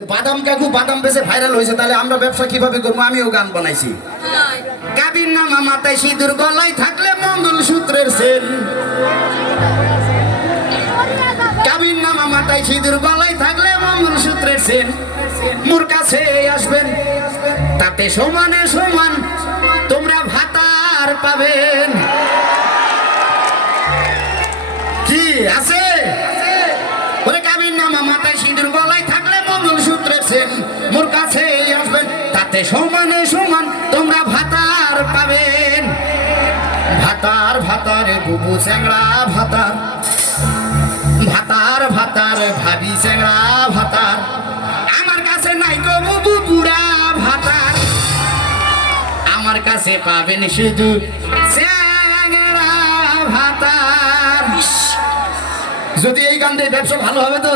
বাদাম কাকু বাদাম বেচে ভাইরাল হয়েছে, তাহলে আমরা ব্যবসা কিভাবে করবো? আমিও গান বানাইছি। কাবির নামা মাথায় সিঁদুর, গলায় থাকলে মঙ্গল সূত্রের সেন। কাবির নামা মাথায় সিঁদুর, গলায় থাকলে মঙ্গল সূত্রের সেন। মোর কাছে আসবেন, তাতে সমানে সমান তোমরা ভাতার পাবেন। কি আছে? ওরে কাবির নামা মাথায় সিঁদুর, গলায় থাকলে মঙ্গল সূত্রের সেন। মোর কাছে আসবেন, তাতে সমানে সমান তোমরা ভাতার পাবেন। ভাতার ভাতারে বুবু চ্যাংড়া ভাতার, ভাতার ভাতার ভাবি চ্যাংড়া ভাতার। আমার কাছে নাই গো বুবু বুড়া ভাতার, আমার কাছে পাবেন শুধু চ্যাংড়া ভাতার। যদি এই গান দিয়ে ব্যবসা ভালো হবে তো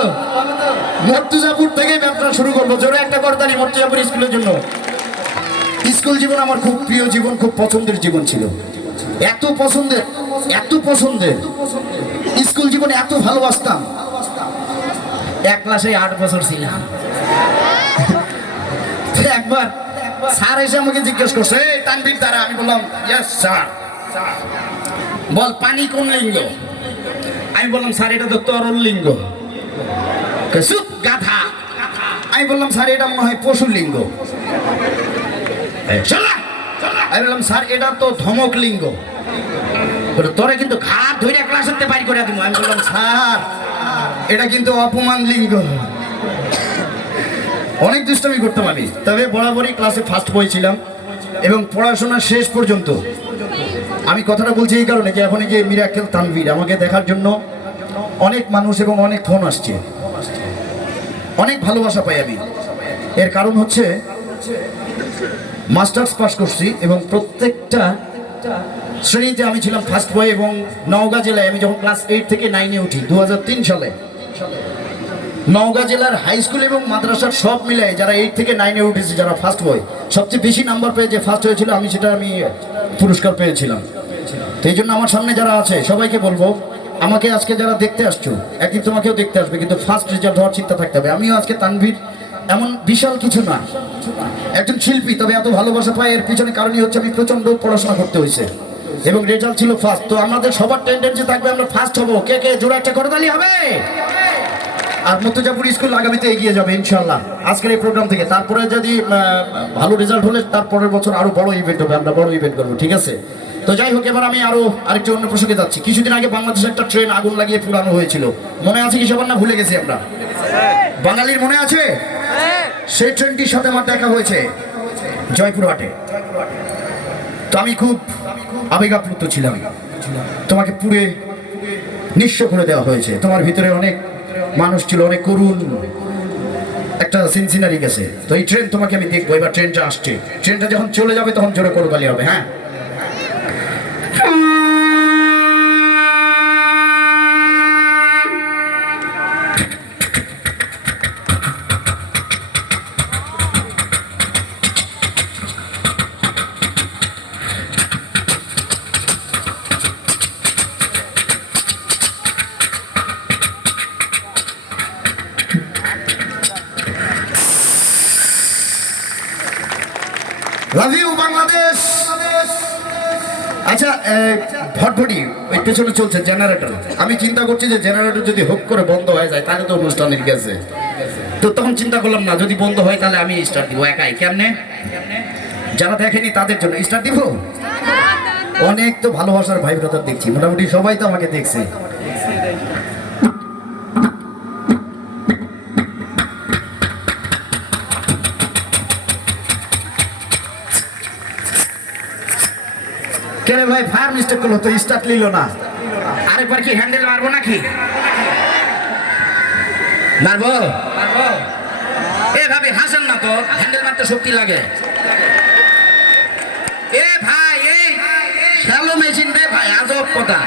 মর্তুজাপুর থেকে ব্যবসা শুরু করবো। জোরে একটা করতালি মর্তুজাপুর স্কুলের জন্য। স্কুল জীবন আমার খুব প্রিয় জীবন, খুব পছন্দের জীবন ছিল। এত পছন্দের, এত পছন্দের স্কুল জীবনে, এত ভালোবাসতাম। এক ক্লাসে 8 বছর ছিলাম। একবার স্যার এসে আমাকে জিজ্ঞেস করছে, এই তানভীর দ্বারা। আমি বললাম ইয়েস স্যার। বল পানি কোন লিঙ্গ? আমি বললাম স্যার এটা তো তরল লিঙ্গ। চুপ গাধা। আমি বললাম স্যার এটা মনে হয় পশুর লিঙ্গ। আমি বললাম স্যার এটা তো ধমক লিঙ্গ। তোরে কিন্তু ঘাট ধরে ক্লাসে বাড়ি করে দিব। আমি বললাম স্যার এটা কিন্তু অপমান লিঙ্গ। অনেক দুষ্টামি করতাম আমি, তবে বরাবরই ক্লাসে ফার্স্ট বয় ছিলাম এবং পড়াশোনা শেষ পর্যন্ত। আমি কথাটা বলছি এই কারণে যে এখন এই যে মিরাক্কেল তানভীর, আমাকে দেখার জন্য অনেক মানুষ এবং অনেক ফোন আসছে, অনেক ভালোবাসা পাই আমি। এর কারণ হচ্ছে মাস্টার্স পাস করছি এবং প্রত্যেকটা শ্রেণীতে আমি ছিলাম ফার্স্ট বয়। এবং নওগাঁ জেলায় আমি যখন ক্লাস 8 থেকে 9-এ উঠি 2003 সালে, নওগাঁ জেলার হাই স্কুল এবং মাদ্রাসার সব মিলাই যারা 8 থেকে 9-এ উঠেছে, যারা ফার্স্ট বয়, সবচেয়ে বেশি নাম্বার পেয়ে যে ফার্স্ট হয়েছিল আমি, সেটা আমি পুরস্কার পেয়েছিলাম। তো এই জন্য আমার সামনে যারা আছে সবাইকে বলবো, আমাকে আজকে যারা দেখতে আসছো, একদিন তোমাকেও দেখতে আসবে, কিন্তু ফার্স্ট রেজাল্ট হওয়ার চিন্তা থাকতে হবে। আমিও আজকে তানভীর এমন বিশাল কিছু না, একজন শিল্পী, তবে এত ভালোবাসা পাই এর পিছনে কারণই হচ্ছে আমি প্রচন্ড পড়াশোনা করতে হয়েছে এবং রেজাল্ট ছিল ফার্স্ট। তো আমাদের সবার টেন্ডেন্সি থাকবে আমরা ফার্স্ট হবো। কে কে জোরে একটা করতালি হবে? আর মর্তুজাপুর স্কুল আগামীতে এগিয়ে যাবে ইনশাল্লাহ আজকের এই প্রোগ্রাম থেকে। তারপরে যদি ভালো রেজাল্ট হলে তারপরের বছর আরো বড় ইভেন্ট হবে, আমরা বড় ইভেন্ট করবো, ঠিক আছে? তো যাই হোক, এবার আমি আরো আরেকটা অন্য প্রসঙ্গে যাচ্ছি। কিছুদিন আগে বাংলাদেশে একটা ট্রেন আগুন লাগিয়ে পুরানো হয়েছিল, মনে আছে কি সবার? না ভুলে গেছি আমরা? বাঙালির মনে আছে? সেই ট্রেনটির সাথে আমার দেখা হয়েছে জয়পুরহাটে। তো আমি খুব আবেগাপ্লুত ছিলাম। তোমাকে পুড়ে নিঃস্ব করে দেওয়া হয়েছে। তোমার ভিতরে অনেক মানুষ ছিল, অনেক করুণ একটা সিনসিনারি গেছে। তো এই ট্রেন তোমাকে আমি দেখবো। এবার ট্রেনটা আসছে, ট্রেনটা যখন চলে যাবে তখন জোরে করতালি হবে। হ্যাঁ, লাভ ইউ বাংলাদেশ। আচ্ছা, ভটভটি ওই পেছনে চলছে জেনারেটর। আমি চিন্তা করছি যে জেনারেটর যদি হুক করে বন্ধ হয়ে যায় তাহলে তো অনুষ্ঠানের গেছে। তো তখন চিন্তা করলাম না, যদি বন্ধ হয় তাহলে আমি স্টার্ট দিব একাই। কেমনে? যারা দেখেনি তাদের জন্য স্টার্ট দিব। অনেক তো ভালোবাসার ভাই ব্রাদার দেখছি, মোটামুটি সবাই তো আমাকে দেখছে। কেন ভাই ফায়ার মিস্টেক করলো তো, স্টার্ট নিল না। আরেকবার কি হ্যান্ডেল মারবো নাকি? মারবো? এভাবে হাসেন না তো, হ্যান্ডেল মারতে শক্তি লাগে। এ ভাই, এই শ্যালো মেশিন রে ভাই, আজব কথা।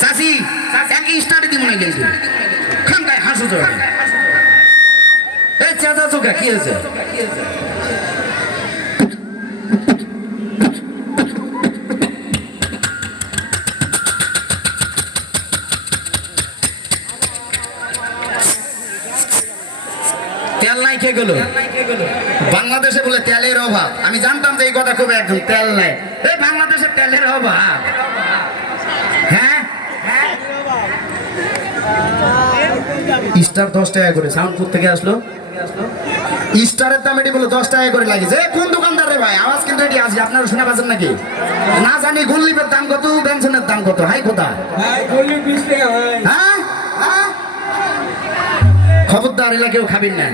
চাষি একই স্টার্ট দিব না কিন্তু খানটায় হাসু তো। এই চাচা চোখা কি হয়েছে? তেল নাই কে গেল বাংলাদেশে বলে তেলের অভাব আমি জানতাম যে এই কথা খুব একদম তেল নাই এই বাংলাদেশে তেলের অভাব হ্যাঁ স্টার 10 টাকা করে সাউন্ডপুর থেকে আসলো স্টারের দাম এটি বলে 10 টাকা করে লাগে যে কোন দোকানদার রে ভাই আওয়াজ কিন্তু এটি আছে আপনারা শুনে পাচ্ছেন নাকি না জানি গুল্লিপের দাম কত বেনসনের দাম কত হাই কোথা ভাই গুল্লি 20 টাকা ভাই হ্যাঁ খবরদার এলা কেউ খাবেন না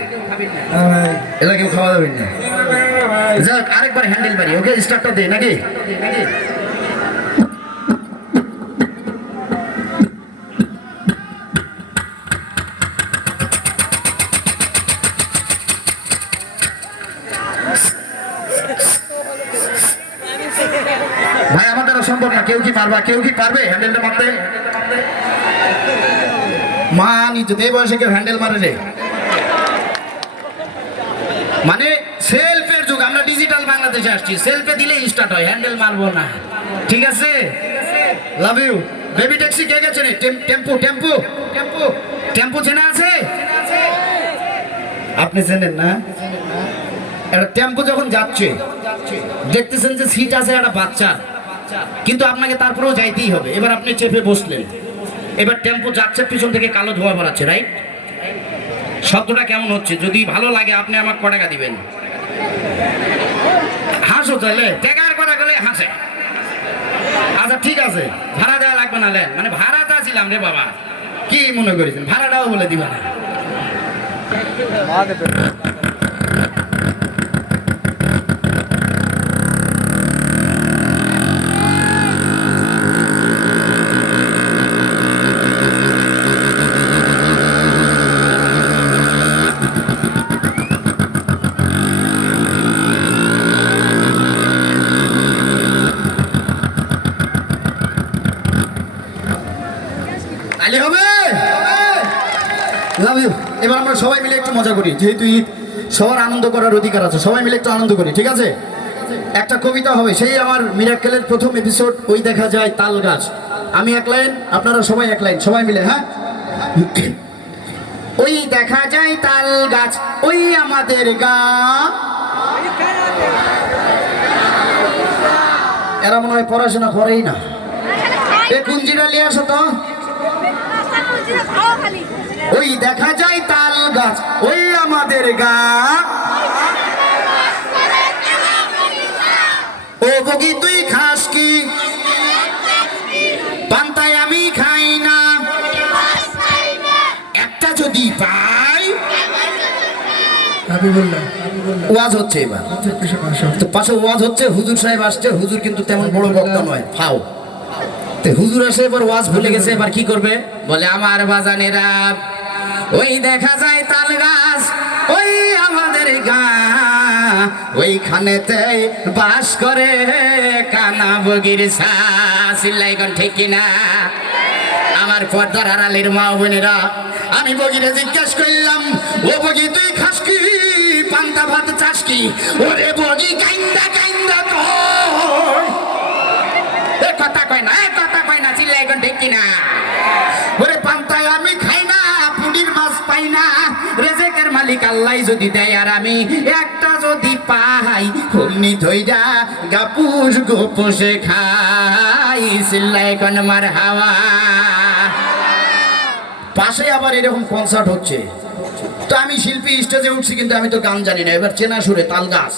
ভাই এলা কেউ খাওয়া যাবেন না ভাই যাক আরেকবার হ্যান্ডেল মারি ওকে স্টার্টটা দে নাকি ভাই আমাদের সম্ভব না কেউ কি পারবা কেউ কি পারবে হ্যান্ডেলটা মারতে মা নিজে এই বয়সে কেউ হ্যান্ডেল মারে রে মানে সেলফের যুগ আমরা ডিজিটাল বাংলাদেশে আসছি সেলফে দিলে স্টার্ট হয় হ্যান্ডেল মারবো না ঠিক আছে লাভ ইউ বেবি ট্যাক্সি কে গেছে রে টেম্পু টেম্পু টেম্পু টেম্পু চেনা আছে আপনি চেনেন না একটা টেম্পু যখন যাচ্ছে দেখতেছেন যে সিট আছে একটা বাচ্চা কিন্তু আপনাকে তারপরেও যাইতেই হবে এবার আপনি চেপে বসলেন এবার টেম্পু যাচ্ছে পিছন থেকে কালো ধোঁয়া বেরাচ্ছে রাইট শব্দটা কেমন হচ্ছে যদি ভালো লাগে আপনি আমাকে ক টাকা দিবেন হাসো তাহলে টাকার কথা গেলে হাসে আচ্ছা ঠিক আছে ভাড়া দেওয়া লাগবে না লেন মানে ভাড়া চাচ্ছিলাম রে বাবা কি মনে করেছেন ভাড়াটাও বলে দিবা না তাহলে হবে লাভ ইউ এবার আমরা সবাই মিলে একটু মজা করি যেহেতু ঈদ সবার আনন্দ করার অধিকার আছে সবাই মিলে একটু আনন্দ করি ঠিক আছে একটা কবিতা হবে সেই আমার মিরাক্কেলের প্রথম এপিসোড ওই দেখা যায় তাল গাছ আমি এক লাইন আপনারা সবাই এক লাইন সবাই মিলে হ্যাঁ ওই দেখা যায় তাল গাছ ওই আমাদের গা এরা মনে হয় পড়াশোনা করেই না এ কুঞ্জিটা নিয়ে আসো তো ওই দেখা যায় তাল গাছ ওই আমাদের গা ও বগি তুই খাস কি পান্তায় আমি খাই না একটা যদি পাই ওয়াজ হচ্ছে এবার তো পাশে ওয়াজ হচ্ছে হুজুর সাহেব আসছে হুজুর কিন্তু তেমন বড় বক্তা নয় ফাও তো হুজুর আসে এবার ওয়াজ ভুলে গেছে এবার কি করবে বলে আমার বাজানেরা ওই দেখা যায় তাল গাছ ওই আমাদের গা ওইখানেতে বাস করে কানা বগির সিল্লাইগন ঠিক কিনা আমার পর্দার আড়ালের মা বোনেরা আমি বগিরে জিজ্ঞাসা করলাম ও বগি তুই খাস কি পান্তা ভাত চাস কি ওরে বগি কাইন্দা কাইন্দা কথা কয় না কথা কয় না চিল্লাইগন ঠিক কিনা ওরে পান্তায় আমি খাই না পুডির মাছ পাই না রেজেকের মালিক আল্লাহ যদি দেয় আর আমি একটা যদি পাই হুমনি ধইরা গাপুস গোপসে খাই চিল্লাইগন মার হাওয়া পাশে আবার এরকম কনসার্ট হচ্ছে তো আমি শিল্পী স্টেজে উঠছি কিন্তু আমি তো গান জানি না এবার চেনা সুরে তাল গাছ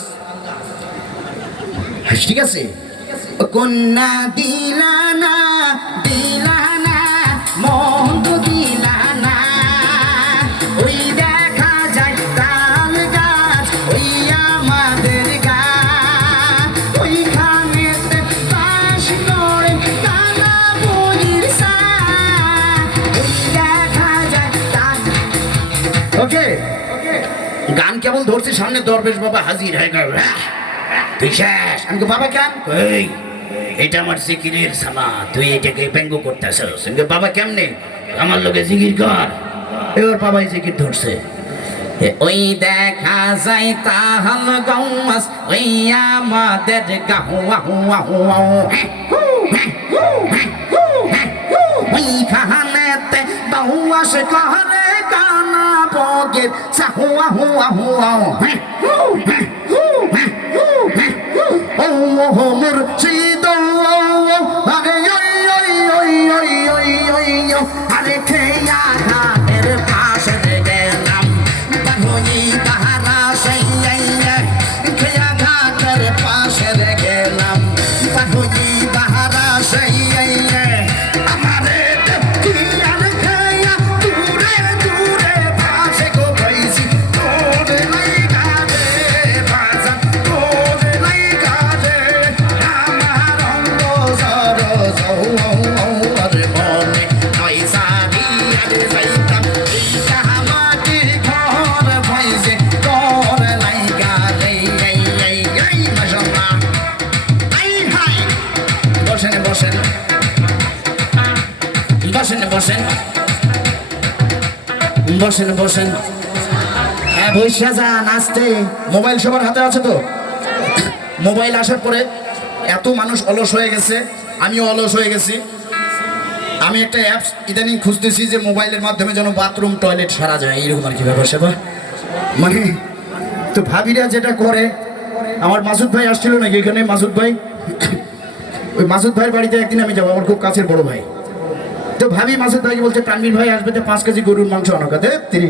ঠিক আছে কন্যা দিলানা দিলানা মন্দ দিলানা ওই দেখা যায় তাল গাছ ওই আমাদের গা ওইখানেতে বাস করে কানা বলির সা ওই দেখা যায় তাল ওকে গান কেবল ধরছি সামনে দরবেশ বাবা হাজির হয়ে গেল তুই শেষ আমি বাবা কেন এই এটা আমার জিকিরের সামা তুই এটাকে ব্যঙ্গ করতেছস বাবা কেমনে আমার লোকে জিকির কর এবার বাবাই জিকির ধরছে ওই দেখা যায় তাহল গাউস ওই আমাদের গাহুয়া হুয়া হুয়া ওই খানেতে বাহুয়াস কহরে কানা পগের সাহুয়া হুয়া হুয়া ও মোর শীত আরে আরে খেয়া ঘাটের পাশে গেলাম বাহুই বাহারা সেই খেয়া ঘাটের পাশে গেলাম বাহুই বাহারা সেই আমারে দেখিয়ার খেয়া দূরে দূরে পাশে গো পাইছি তোরে লাইগা রে বাজান তোরে লাইগা রে আমার অঙ্গ জর জৌরে মনে পয়সা দিয়ে যাইতাম এই কামাটি ঘর ভাইছে তোরে লাইগা রে মাশাআল্লাহ আই হাই বসেন বসেন বসেন বসেন বসেন বসেন হ্যাঁ বৈশা যান আসতে মোবাইল সবার হাতে আছে তো মোবাইল আসার পরে এত মানুষ অলস হয়ে গেছে আমিও অলস হয়ে গেছি আমি একটা অ্যাপস ইদানিং খুঁজতেছি যে মোবাইলের মাধ্যমে যেন বাথরুম টয়লেট সারা যায় এইরকম আর কি ব্যাপার সেবা মানে তো ভাবিরা যেটা করে আমার মাসুদ ভাই আসছিল নাকি এখানে মাসুদ ভাই ওই মাসুদ ভাইয়ের বাড়িতে একদিন আমি যাবো আমার খুব কাছের বড় ভাই তো ভাবি মাসুদ ভাইকে বলছে তানভীর ভাই আসবে তো 5 কেজি গরুর মাংস আনাকাতে তিনি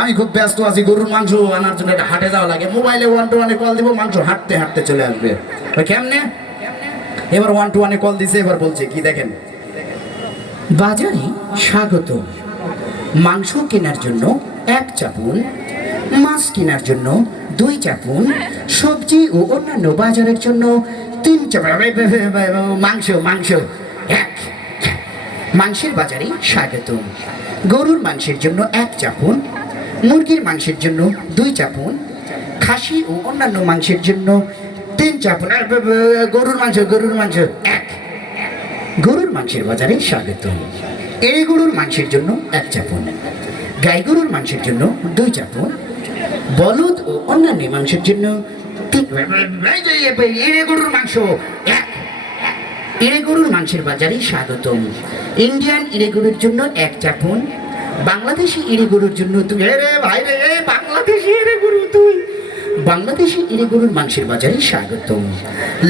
আমি খুব ব্যস্ত আছি গরুর মাংস আনার জন্য একটা হাটে যাওয়া লাগে মোবাইলে 1-to-1 কল দিব মাংস হাঁটতে হাঁটতে চলে আসবে কেমনে এবার 1-to-1 কল দিছে এবার বলছে কি দেখেন বাজারে স্বাগত মাংস কেনার জন্য 1 চাপুন মাছ কেনার জন্য 2 চাপুন সবজি ও অন্যান্য বাজারের জন্য 3 চাপুন মাংস মাংস এক মাংসের বাজারে স্বাগত গরুর মাংসের জন্য 1 চাপুন মুরগির মাংসের জন্য 2 চাপুন খাসি ও অন্যান্য মাংসের জন্য 3 চাপুন গরুর মাংস এক গরুর মাংসের বাজারে স্বাগত এই গরুর মাংসের জন্য 1 চাপুন গাই গরুর মাংসের জন্য 2 চাপুন বলদ ও অন্যান্য মাংসের জন্য গরুর মাংস এক এড়ে গরুর মাংসের বাজারে স্বাগতম ইন্ডিয়ান এড়ে গরুর জন্য 1 চাপুন বাংলাদেশি এড়ে গরুর জন্য তুই রে ভাই রে বাংলাদেশি এড়ে গরু তুই বাংলাদেশি এড়ে গরুর মাংসের বাজারে স্বাগতম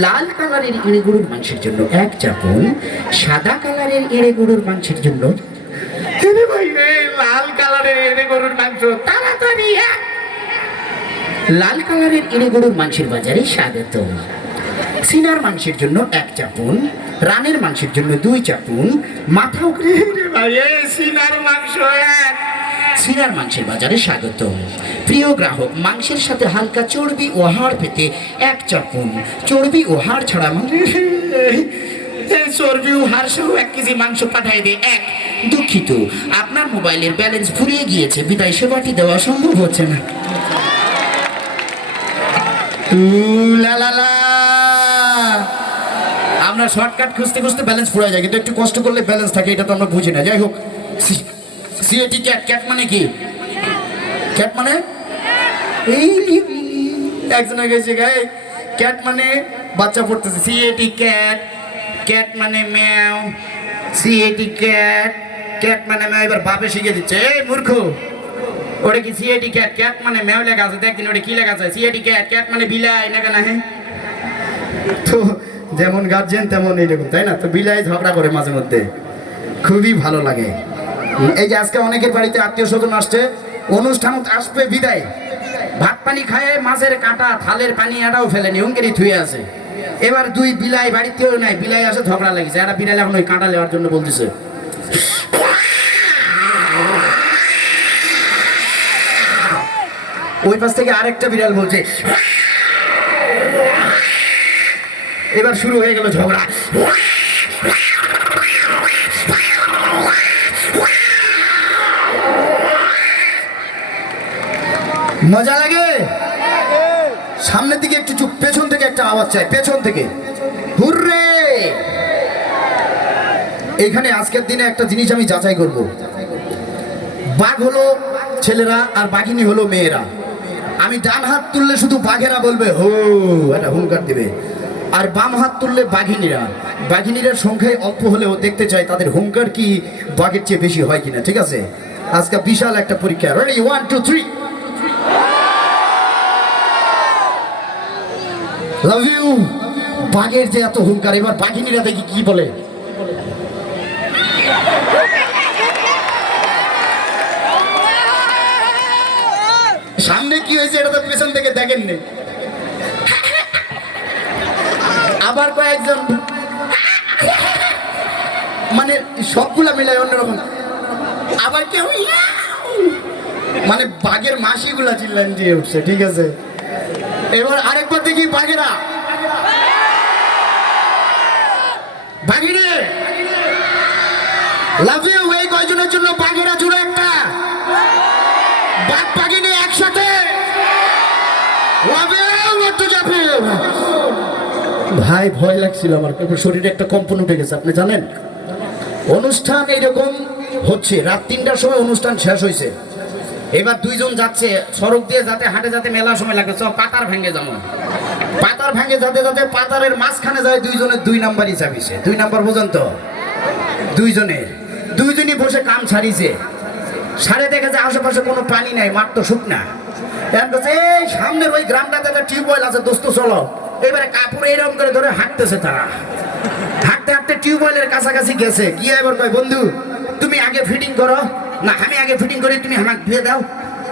লাল কালারের এড়ে গরুর মাংসের জন্য 1 চাপুন সাদা কালারের এড়ে গরুর মাংসের জন্য রে ভাই রে লাল কালারের এড়ে গরুর মাংস তাড়াতাড়ি লাল কালারের এড়ে গরুর মাংসের বাজারে স্বাগতম সিনার মাংসের জন্য 1 চাপুন রানের মাংসের জন্য 2 চাপুন মাথা উপরে সিনার মাংস সিনার মাংসের বাজারে স্বাগত প্রিয় গ্রাহক মাংসের সাথে হালকা চর্বি ও হাড় পেতে 1 চাপুন চর্বি ও হাড় ছাড়া চর্বি ও হাড় সহ 1 কেজি মাংস পাঠাই দে এক দুঃখিত আপনার মোবাইলের ব্যালেন্স ফুরিয়ে গিয়েছে বিদায় সেবাটি দেওয়া সম্ভব হচ্ছে না লা লা লা আমরা শর্টকাট খুঁজতে খুঁজতে ব্যালেন্স ফুরায় যায় কিন্তু একটু কষ্ট করলে ব্যালেন্স থাকে এটা তো আমরা বুঝি না যাই হোক সিএটি ক্যাট ক্যাট মানে কি ক্যাট মানে এই একজনে গেছে গায়ে ক্যাট মানে বাচ্চা পড়তেছে সিএটি ক্যাট ক্যাট মানে ম্যাও সিএটি ক্যাট ক্যাট মানে ম্যাও এবার বাপে শিখে দিচ্ছে এই মূর্খ ওটা কি সিএটি ক্যাট ক্যাট মানে ম্যাও লেখা আছে দেখদিন ওটা কি লেখা আছে সিএটি ক্যাট ক্যাট মানে বিলাই লেখা না হ্যাঁ তো যেমন গার্জেন তেমন এইরকম তাই না তো বিলাই ঝগড়া করে মাঝে মধ্যে খুবই ভালো লাগে এই যে আজকে অনেকের বাড়িতে আত্মীয় স্বজন আসছে অনুষ্ঠান আসবে বিদায় ভাত পানি খায় মাছের কাঁটা থালের পানি এটাও ফেলেনি হুঙ্গেরি থুয়ে আছে এবার 2 বিলাই বাড়িতেও নাই বিলাই আসে ঝগড়া লেগেছে একটা বিড়াল এখন ওই কাঁটা নেওয়ার জন্য বলতেছে ওই পাশ থেকে আরেকটা বিড়াল বলছে এবার শুরু হয়ে গেল ঝগড়া মজা লাগে সামনের দিকে একটু চুপ পেছন থেকে একটা আওয়াজ চাই পেছন থেকে হুররে এখানে আজকের দিনে একটা জিনিস আমি যাচাই করব বাঘ হলো ছেলেরা আর বাঘিনী হলো মেয়েরা আমি ডান হাত তুললে শুধু বাঘেরা বলবে হো এটা হুঙ্কার দিবে আর বাম হাত তুললে বাঘিনীরা সংখ্যায় অল্প হলেও দেখতে চাই তাদের হুঙ্কার কি বাঘের চেয়ে বেশি হয় কিনা ঠিক আছে আজকে বিশাল একটা পরীক্ষা। Ready 1 2 3 love you. বাঘের যে এত হুঙ্কার, এবার বাঘিনীরা দেখি কি বলে। সামনে কি হয়েছে এটা তো পেছন থেকে দেখেননি। আবার কয়েকজন মানে সবগুলা মিলাই অন্যরকম। আবার কেউ মানে বাঘের মাসিগুলা চিল্লান দিয়ে উঠছে। ঠিক আছে, এবার আরেকবার দেখি বাঘেরা। বাঘিনী লাভ ইউ। এই কয়জনের জন্য বাঘেরা জুড়ে একটা বাঘ বাঘিনী একসাথে লাভ ইউ। ভাই ভয় লাগছিল আমার, শরীরে একটা কম্পন উঠে গেছে। আপনি জানেন অনুষ্ঠান এইরকম হচ্ছে, রাত 3টার সময় অনুষ্ঠান শেষ হয়েছে। এবার দুইজন যাচ্ছে সড়ক দিয়ে, যাতে হাটে যাতে মেলা সময় লাগবে, সব পাতার ভেঙে যাবো। পাতার ভেঙে যাতে যাতে পাতারের মাঝখানে যায় দুইজনের 2 নাম্বারই চাবিছে। 2 নাম্বার পর্যন্ত দুইজনই বসে কাম ছাড়িছে। সারে দেখে যে আশেপাশে কোনো পানি নাই, মাঠ তো শুকনা। এই সামনের ওই গ্রামটাতে একটা টিউবওয়েল আছে, দোস্ত চলো। এবারে কাপড় এইরকম করে ধরে হাঁটতেছে তারা। হাঁটতে হাঁটতে টিউবওয়েলের কাছাকাছি গেছে, গিয়ে এবার কয় বন্ধু তুমি আগে ফিটিং করো না, আমি আগে ফিটিং করি, তুমি আমাকে ধুয়ে দাও,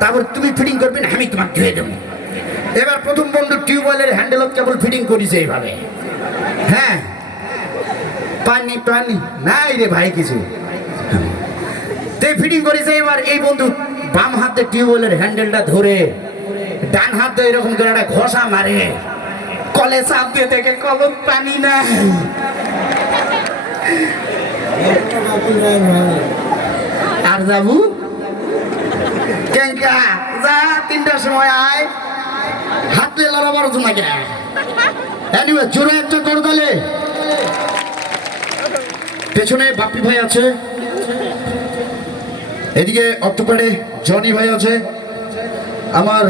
তারপর তুমি ফিটিং করবে না, আমি তোমাকে ধুয়ে দেবো। এবার প্রথম বন্ধু টিউবওয়েলের হ্যান্ডেল কেবল ফিটিং করেছে এইভাবে। হ্যাঁ, পানি পানি নাই রে ভাই কিছু, ফিটিং করেছে। এবার এই বন্ধু বাম হাতে টিউবওয়েলের হ্যান্ডেলটা ধরে ডান হাতে এরকম করে একটা ঘষা মারে, কলে চাপ দিয়ে দেখে কলম পানি নাই। আর যাবু কেঙ্কা যা 3টার সময় আয়, হাতে লড়াবার জন্য গে। এনিওয়ে জোরে একটা করে দিলে। পেছনে বাপ্পি ভাই আছে, এদিকে অক্টোপারে জনি ভাই আছে, আমার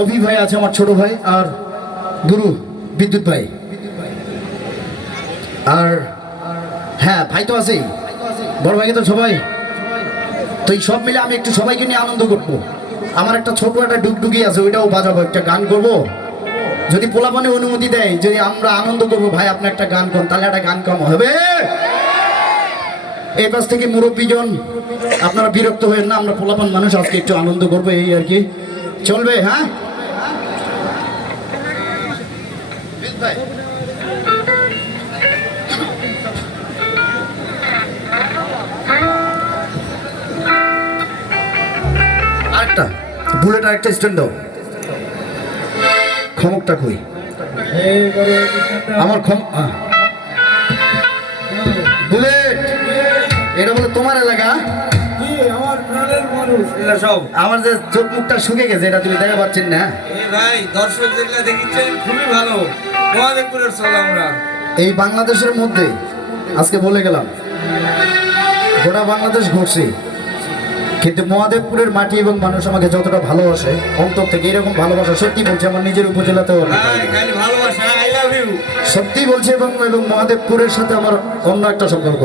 অভি ভাই আছে, আমার ছোট ভাই, আর গুরু বিদ্যুৎ ভাই, আর হ্যাঁ ভাই তো আছেই, বড় ভাইকে তো সবাই। তো এই সব মিলে আমি একটু সবাইকে নিয়ে আনন্দ করবো। আমার একটা ছোট একটা ডুগডুগি আছে, ওইটাও বাজাবো, একটা গান করবো। যদি পোলাপানে অনুমতি দেয়, যদি আমরা আনন্দ করবো, ভাই আপনি একটা গান করুন, তাহলে একটা গান কম হবে। এই পাশ থেকে মুরব্বীজন আপনারা বিরক্ত হবেন না, আমরা পোলাপান মানুষ, আজকে একটু আনন্দ করবো, এই আর কি। চলবে? হ্যাঁ আরেকটা বুলেট, আরেকটা স্ট্যান্ড দাও। ক্ষমকটা কই আমার বুলেট? এটা বলে তোমার এলাকা? আমার যে চোখ মুখটা শুকে গেছে, এটা তুমি দেখা পাচ্ছেন না? ভাই দর্শক যেগুলা দেখিচ্ছেন খুবই ভালো। মহাদেবপুরের চল আমরা এই বাংলাদেশের মধ্যে আজকে বলে গেলাম, গোটা বাংলাদেশ ঘুরছি, কিন্তু মহাদেবপুরের মাটি এবং মানুষ আমাকে যতটা ভালোবাসে অন্তর থেকে, এরকম ভালোবাসা সত্যি বলছে আমার নিজের উপজেলাতেও সত্যি বলছে। এবং এবং মহাদেবপুরের সাথে আমার অন্য একটা সম্পর্ক,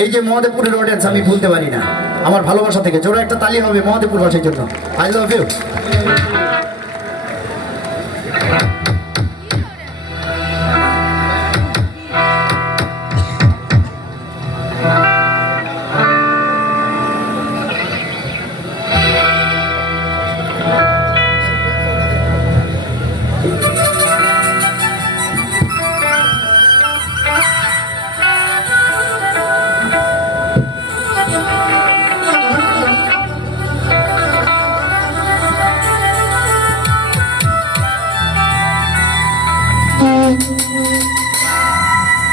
এই যে মহাদেবপুরের অডিয়েন্স আমি ভুলতে পারি না। আমার ভালোবাসা থেকে জোরে একটা তালি হবে মহাদেবপুরবাসীর জন্য। I love you.